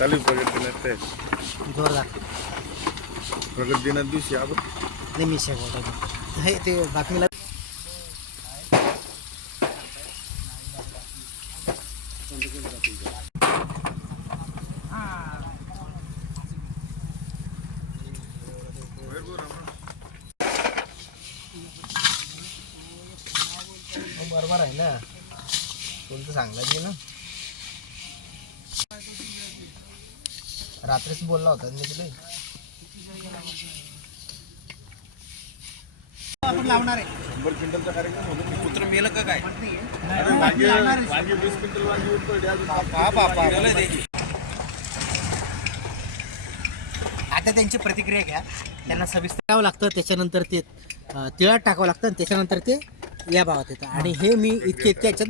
चालू आहे प्रगत दिनात ते जोरदार. प्रगत दिनात दिवशी आपण? नाही मी शेवट हे ते बातमीला बरोबर आहे ना. तुला सांगला की ना? रात्रीच बोलला होता मी तुला आपण लावणार आहे. शंभर क्विंटलचा कार्यक्रम होतो. कुत्र मेलं का काय? अरे वांगे वांगे वीस क्विंटल वांगे उतरले अजून मेलं त्याची आता त्यांची प्रतिक्रिया घ्या. त्यांना सविस्तर टाकावं लागतं त्याच्यानंतर ते अं, तिळात टाकावं लागतं आणि त्याच्यानंतर ते या भावात येतं. आणि हे मी इतके इतके याच्यात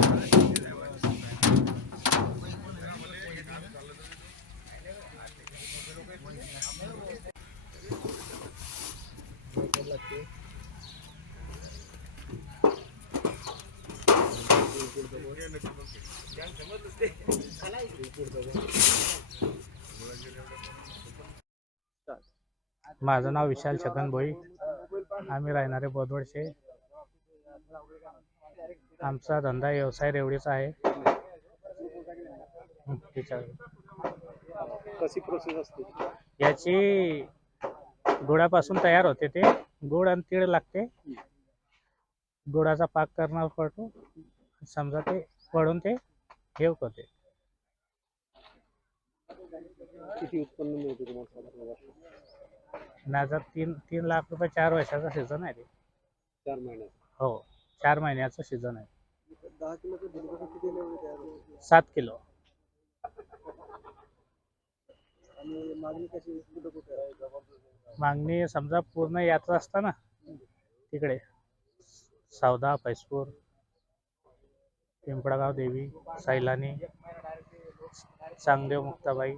माझं नाव विशाल छगन भोई. आम्ही राहणारे बोदवडचे आमचा धंदा व्यवसाय रेवडीचा आहे. कशी प्रोसेस असते? याची गुळापासून तयार होते ते. गुळ आणि तीळ लागते. गुळाचा पाक करणार पडतो. समजा ते पडून ते हे होते किती उत्पन्न मिळते तुम्हाला साधारण वर्षात? माझा तीन तीन लाख रुपये चार वर्षाचा सीझन आहे ते. चार महिन्यात हो चार महिन्याचं सीझन आहे. दहा किलोचं दिलगुड किती लेवल तयार होते सात किलो. आणि मागणी कशी कुठं कुठे आहे? मागणी समजा पूर्ण यात्रा असता ना तिकडे सावदा पैसपूर पिंपळगाव देवी सैलानी चांगदेव मुक्ताबाई